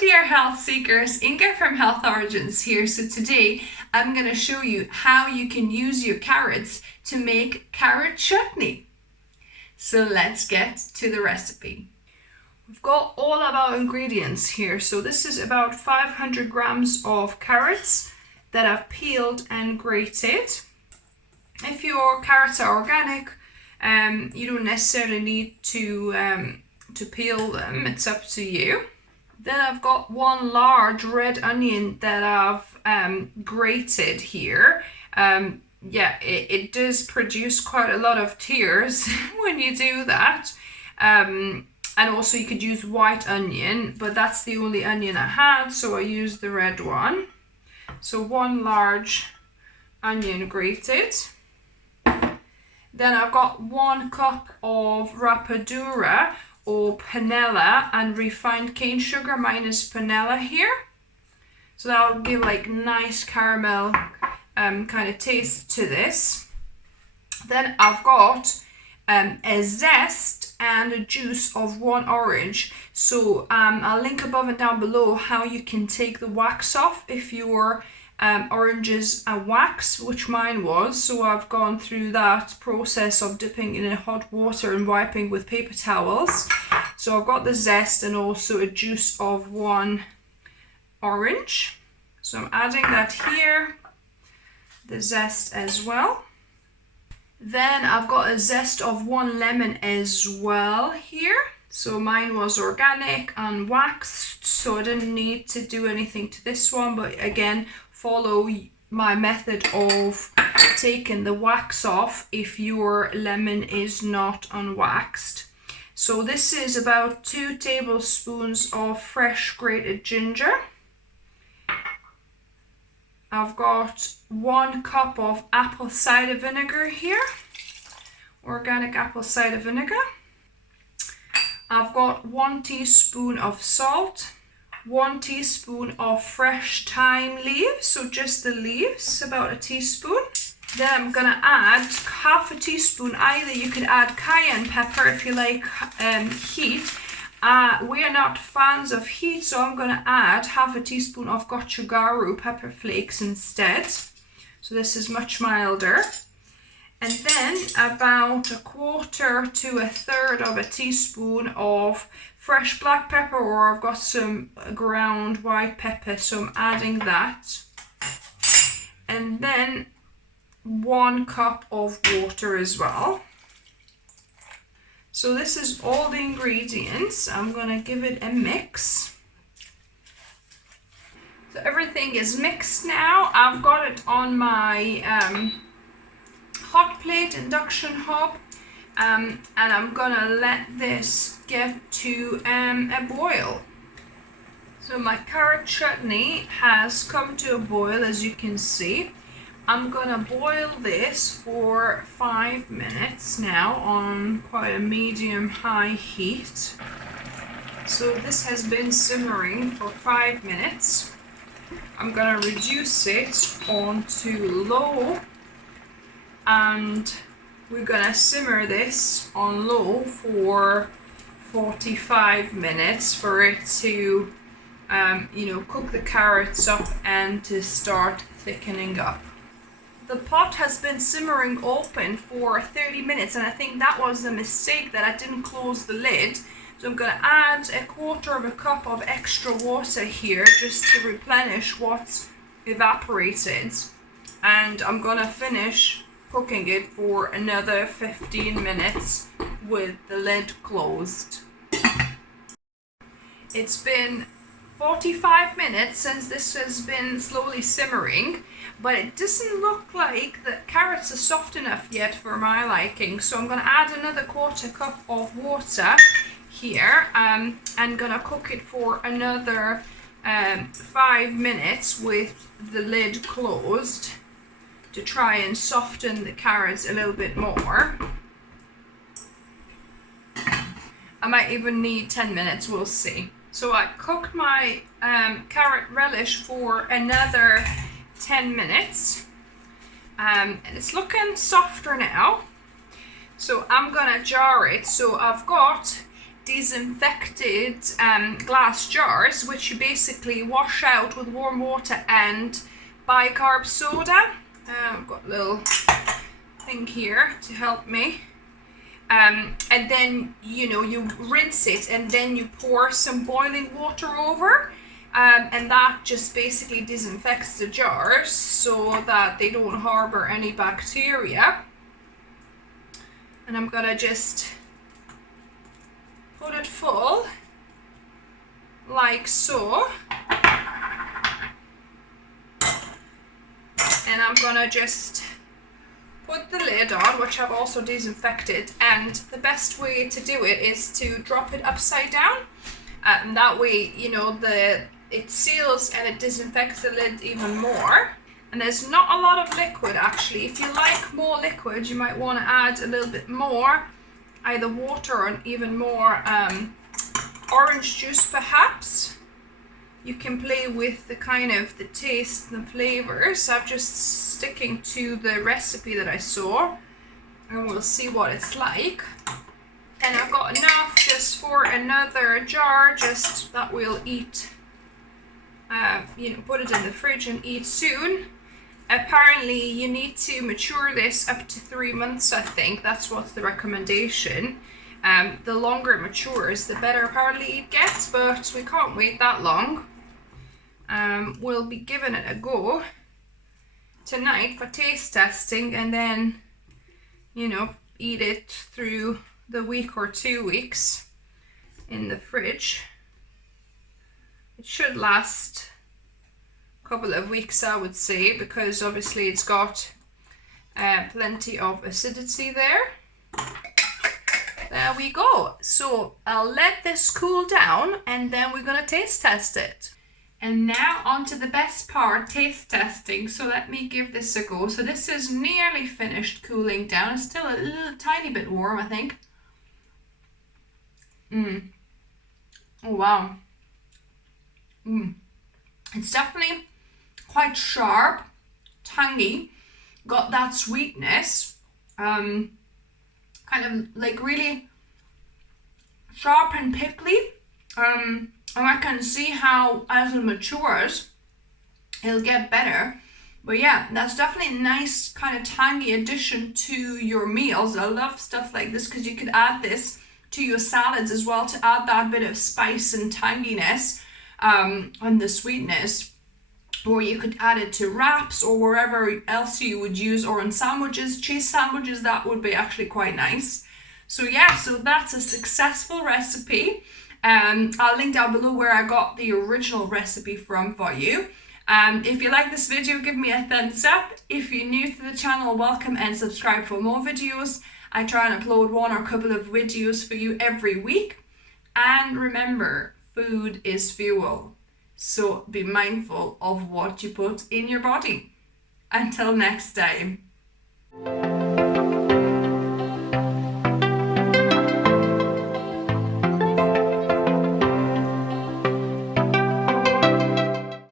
dear health seekers, Inga from Health Origins here. So today I'm going to show you how you can use your carrots to make carrot chutney. So let's get to the recipe. We've got all of our ingredients here. So this is about 500 grams of carrots that I've peeled and grated. If your carrots are organic, you don't necessarily need to peel them, it's up to you. Then I've got one large red onion that I've grated here. It does produce quite a lot of tears when you do that. And also you could use white onion, but that's the only onion I had, so I used the red one. So one large onion grated. Then I've got 1 cup of rapadura or panela and refined cane sugar. Mine is panela here. So that'll give like nice caramel kind of taste to this. Then I've got a zest and a juice of 1 orange. So I'll link above and down below how you can take the wax off if your oranges are wax, which mine was. So I've gone through that process of dipping in hot water and wiping with paper towels. So I've got the zest and also a juice of 1 orange. So I'm adding that here, the zest as well. Then I've got a zest of 1 lemon as well here. So mine was organic and waxed, so I didn't need to do anything to this one, but again, follow my method of taking the wax off if your lemon is not unwaxed. So this is about 2 tablespoons of fresh grated ginger. I've got 1 cup of apple cider vinegar here, organic apple cider vinegar. I've got 1 teaspoon of salt, 1 teaspoon of fresh thyme leaves, so just the leaves, about a teaspoon. Then I'm gonna add half a teaspoon, either you could add cayenne pepper if you like heat. We are not fans of heat, so I'm gonna add half a teaspoon of gochugaru pepper flakes instead. So this is much milder. And then about 1/4 to 1/3 of a teaspoon of fresh black pepper, or I've got some ground white pepper, so I'm adding that. And then 1 cup of water as well. So this is all the ingredients. I'm gonna give it a mix. So everything is mixed now. I've got it on my hot plate induction hob, and I'm gonna let this get to a boil. So my carrot chutney has come to a boil, as you can see. I'm gonna boil this for 5 minutes now on quite a medium-high heat. So this has been simmering for 5 minutes. I'm gonna reduce it onto low, and we're gonna simmer this on low for 45 minutes for it to cook the carrots up and to start thickening up. The pot has been simmering open for 30 minutes, and I think that was a mistake that I didn't close the lid. So I'm going to add 1/4 cup of extra water here just to replenish what's evaporated, and I'm going to finish cooking it for another 15 minutes with the lid closed. It's been 45 minutes since this has been slowly simmering, but it doesn't look like the carrots are soft enough yet for my liking. So I'm going to add another 1/4 cup of water here, and going to cook it for another 5 minutes with the lid closed to try and soften the carrots a little bit more. I might even need 10 minutes, we'll see. So I cooked my carrot relish for another 10 minutes, and it's looking softer now. So I'm gonna jar it. So I've got disinfected glass jars, which you basically wash out with warm water and bicarb soda. I've got a little thing here to help me. And then, you know, you rinse it and then you pour some boiling water over. And that just basically disinfects the jars so that they don't harbor any bacteria. And I'm gonna just put it full, like so. And I'm gonna just put the lid on, which I've also disinfected, and the best way to do it is to drop it upside down, and that way, you know, it seals and it disinfects the lid even more. And there's not a lot of liquid actually. If you like more liquid, you might want to add a little bit more, either water or even more orange juice perhaps. You can play with the kind of the taste and the flavors. I'm just sticking to the recipe that I saw, and we'll see what it's like. And I've got enough just for another jar, just that we'll eat, you know, put it in the fridge and eat soon. Apparently you need to mature this up to 3 months, I think. That's what's the recommendation. The longer it matures, the better apparently it gets, but we can't wait that long. We'll be giving it a go tonight for taste testing, and then, you know, eat it through the week or 2 weeks in the fridge. It should last a couple of weeks, I would say, because obviously it's got plenty of acidity there. There we go. So I'll let this cool down and then we're gonna taste test it. And now on to the best part, taste testing. So let me give this a go. So this is nearly finished cooling down. It's still a little tiny bit warm, I think. Oh wow. It's definitely quite sharp, tangy, got that sweetness, kind of like really sharp and pickly. And I can see how as it matures, it'll get better. But yeah, that's definitely a nice kind of tangy addition to your meals. I love stuff like this because you could add this to your salads as well to add that bit of spice and tanginess and the sweetness. Or you could add it to wraps or wherever else you would use, or on sandwiches, cheese sandwiches, that would be actually quite nice. So yeah, so that's a successful recipe. I'll link down below where I got the original recipe from for you. If you like this video, give me a thumbs up. If you're new to the channel, welcome and subscribe for more videos. I try and upload one or a couple of videos for you every week. And remember, food is fuel. So be mindful of what you put in your body. Until next time.